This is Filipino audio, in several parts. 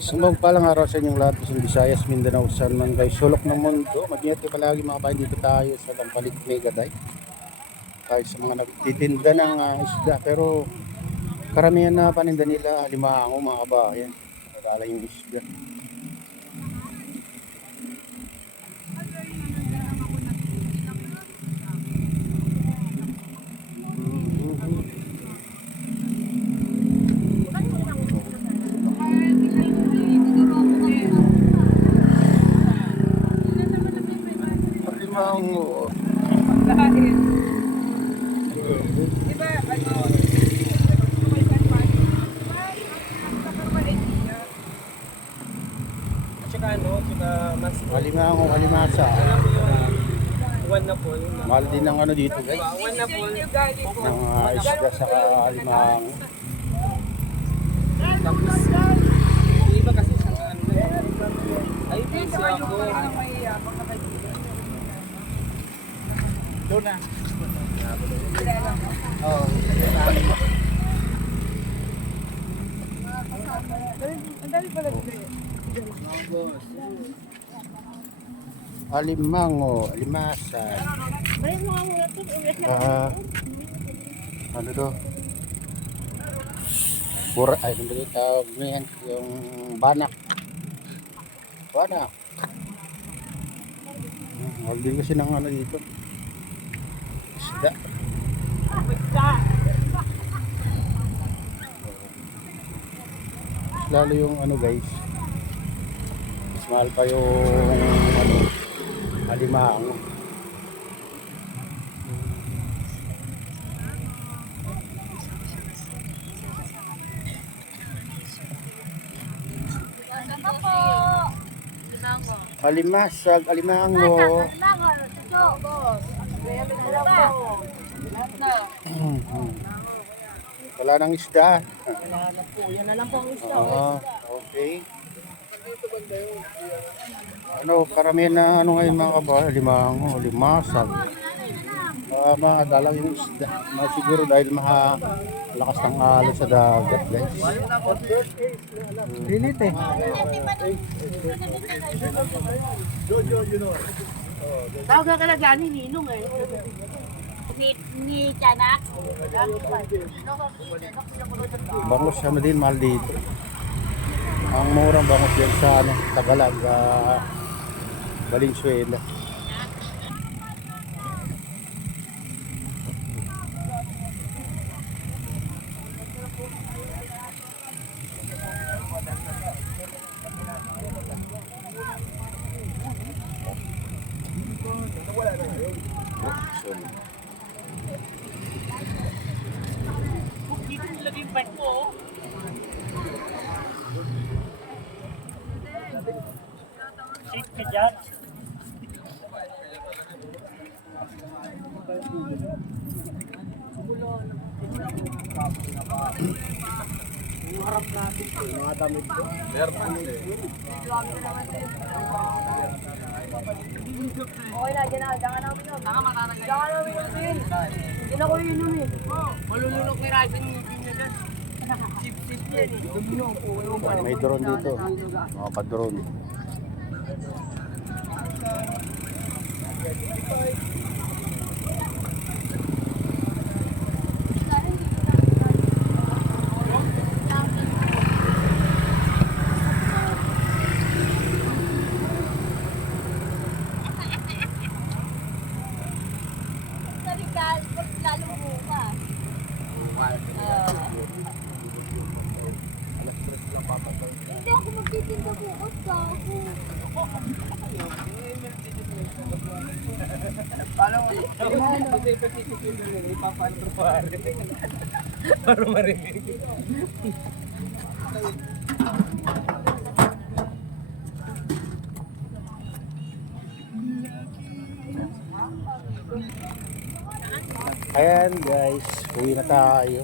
Sumog palang araw sa inyong lahat sa Visayas, Mindanao, saan man kayo sulok ng mundo. Mag-ingat kayo palagi mga kabayan, dito tayo sa Dampalit Megaday. Tayo sa mga nagtitinda ng isda, pero karamihan na paninda nila alimango mga kabayan. Nagala yung isda. Alimango. Alimango, alimasa. One na po. Mahal din ng ano dito guys. One na po. Ng isda sa alimango. Tapos, yung iba kasi sa ano na. Ay, busy ako. Doon na. Oo. Ang dali pala dito. Alimango, alimasa. Ano to? Ay, ano ba yung tawag mo yan? Yung banak. Banak. Huwag din kasi ng ano dito. Isda. Mas lalo yung ano guys. Mas mahal pa yung ano, alimango. Alimasag, alimango. Wala nang isda. Wala na po. Yan na lang po ang isda. Okay. Ano, karamihan na ano ngayon mga kabahay, alimango, alimasag. Madalang yung isda. Siguro dahil malakas ng alon sa dagat guys. Pilit eh. Tawag ka lang gani, Ninong eh. Ni Tiyanak. Bangos ano din, mahal dito. Ang murang bangos yan sa ano, Tagalog, Valenzuela. Dito nilagay yung bike mo. Shake ka dyan. Harap natin ito. Mga damit ko. Meron eh. Okay na, dyan na. Diyan ka na uminom. Diyan ka na uminom, Phil. Hindi na ko inom eh. Malulunok ni Rajan yung ngipin niya dyan. Sip-sip yan eh. May drone dito. Mga pa-drone. Hindi ako magtitinda bukas ka ako. Para marinig. Ayan guys, uwi na tayo.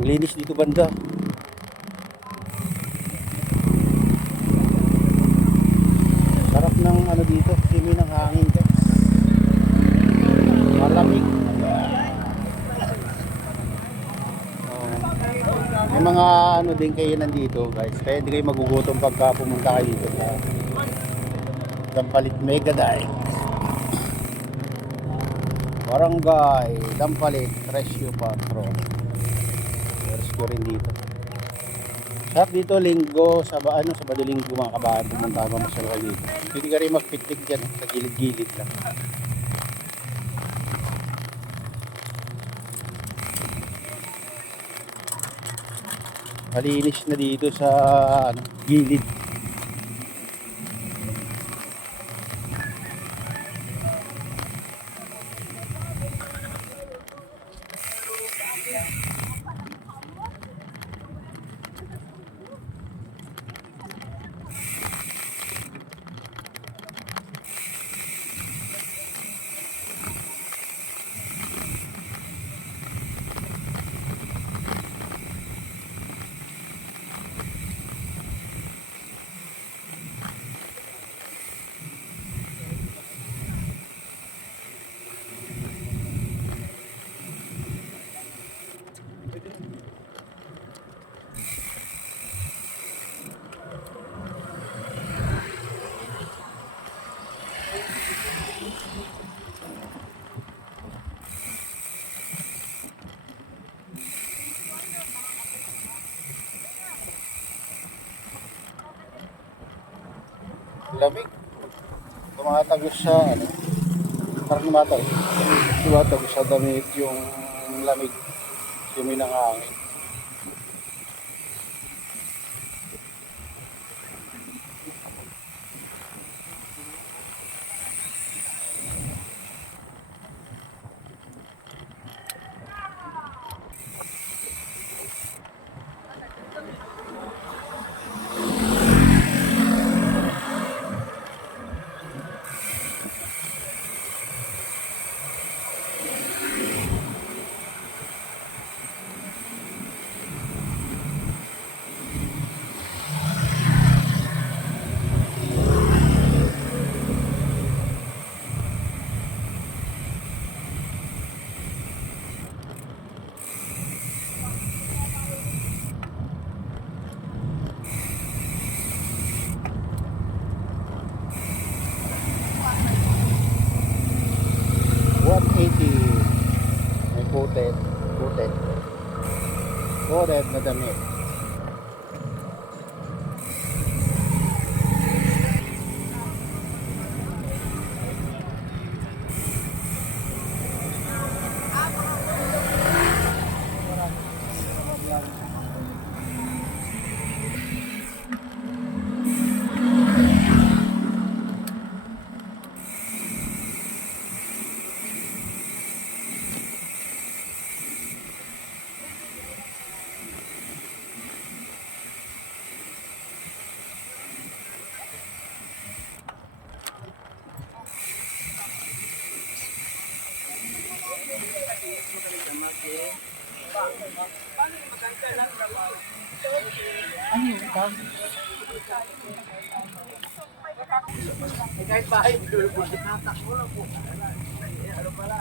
Ang linis dito banda. Sarap ng ano dito, simoy ng hangin guys. Malamig. May mga ano din kayo nandito guys. Kaya hindi kayo magugutom pagka pumunta kayo dito sa Dampalit Megaday. Barangay Dampalit Rescue Patrol. Rescue rin dito. Sarap dito linggo sa Sabado linggo mga kabahan pumunta ka masyal kayo dito. Hindi ka rin magpitik dyan sa gilid-gilid lang. Malinis na dito sa gilid. Lamig. Tumatagos sa parang tumatagos sa damit yung lamig. Simoy ng hangin. May coated na damit. Kahit bahay, tinatakbo lang po. Ano pala?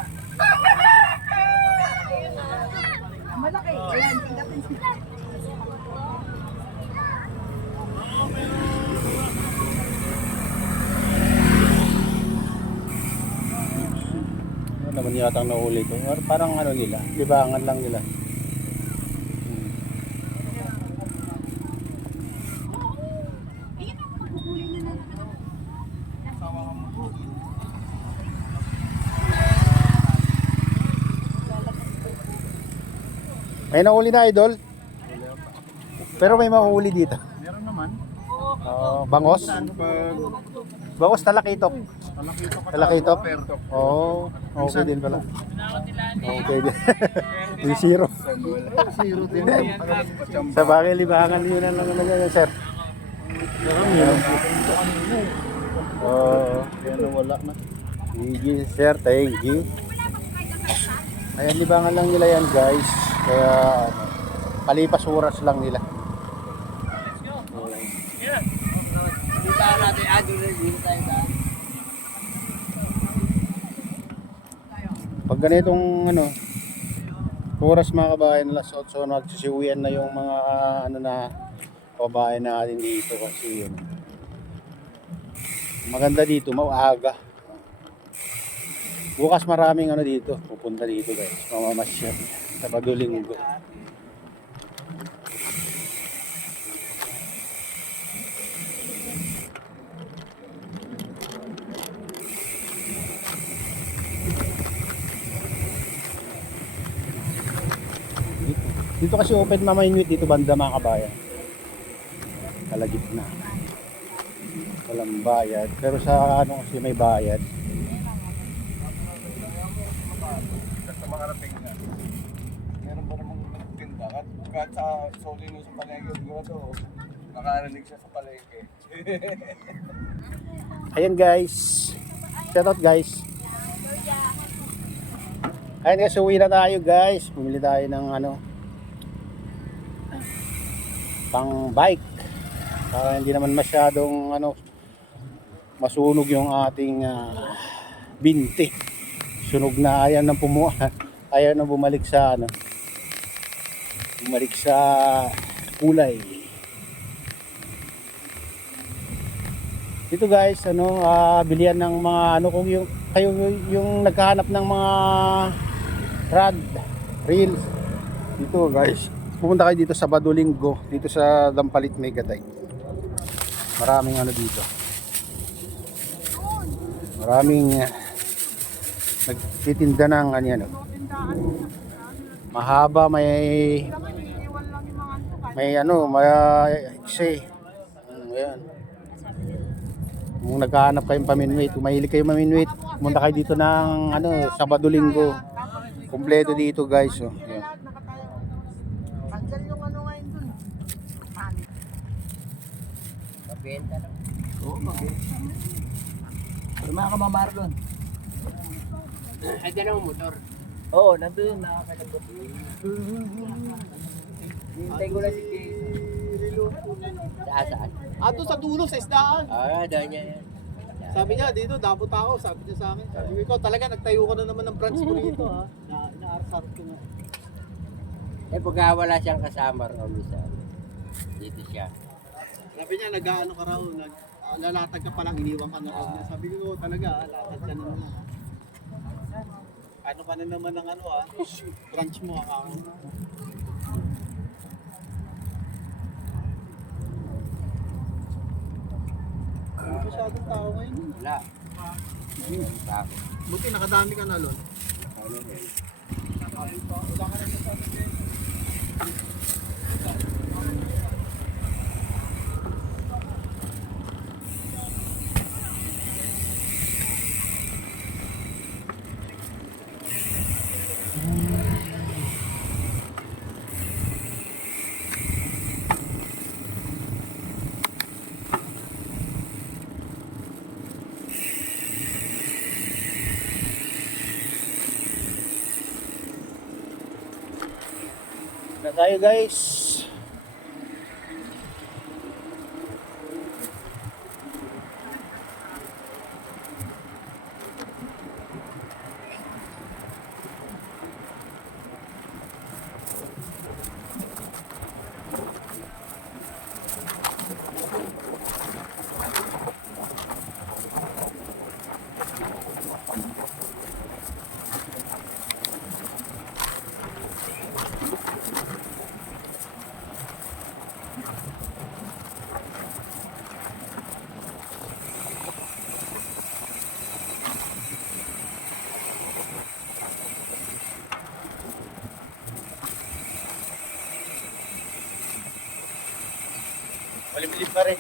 Malaki. Ayan, tingnan sila. Ano naman yata ang nahuli ko? Parang ano nila, libangan lang nila. May nahuli na idol? Pero may mahuli dito. Meron naman. Bangos? Bangos talakitok. Talakitok? Pertok. Oo, okay din pala. Okay din. Yung zero. Zero din. Sa bagay, libangan yun ang nalagay, sir. Oo. Yan wala na. Sige, sir. Thank you. Ayan, libangan lang nila yan, guys. Kaya, palipas oras lang nila. Dito natin, dito tayo daan. Pag ganitong ano, oras mga kabayan, alas 8 nagsisiwian na yung mga ano na kabayan natin dito kasi yun. Maganda dito, maaga. Bukas maraming ano dito, pupunta dito guys, mamamasyal sa Badulinggo. Dito kasi open mamainwit dito banda mga kabayan. Kalagit na. Walang bayad. Pero sa ano kasi may bayad. Sa mga rating na. Meron ba namang nagtinda? Kahit sa Solino sa palengke, sigurado nakarinig siya sa palengke. Ayan guys. Shout out guys. Ayan guys, uwi na tayo guys. Bumili tayo ng ano, pang bike. Para hindi naman masyadong ano, masunog yung ating binti. Sunog na, ayaw nang ayaw nang bumalik sa ano, bumalik sa kulay. Dito guys, ano, bilihan ng mga ano, kung yung kayo yung naghahanap ng mga rod, reels dito guys. Pumunta kayo dito sa Badulinggo, dito sa Dampalit Megaday. Maraming ano dito. Maraming nagtitinda ng ano yan. Mahaba, may ano, may iksi. Ayan. Kung naghahanap kayong paminwit, kung mahilig kayo maminwit, pumunta kayo dito ng ano, sa Badulinggo. Kompleto dito guys. Oh. Ayan. Tanggal yung ano ngayon dun. Mabenta lang. Oo, mabenta. May mga kamamar doon. Ay, dyan ang motor. Oo, nandun nakakalagot. Hintay ko lang si Kay. Saan? Ato sa dulo, sa isdaan. Doon niya yan. Sabi niya, dito, dabot ako. Sabi niya sa akin. Sabi ko, talaga, nagtayo ka na naman ng branch mo rito, ha? Naarsar ko nga. Eh, pagka wala siyang kasama ron sa dito siya. Sabi niya, nag-ano ka raw, lalatag ka palang, iniwan ka na raw niya. Sabi ko, talaga, latag ka na naman, ha? Ano ka na naman ng ano, ha? Branch mo, ha? Ano masyadong tao ngayon? Wala. Ang tao. Buti, nakadami ka na, Lon. Wala ka na masyadong ngayon. Na tayo guys. Malimlim pa rin.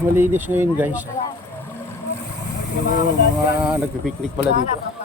Malinis ngayon guys. Yung mga nagpipiknik pala dito.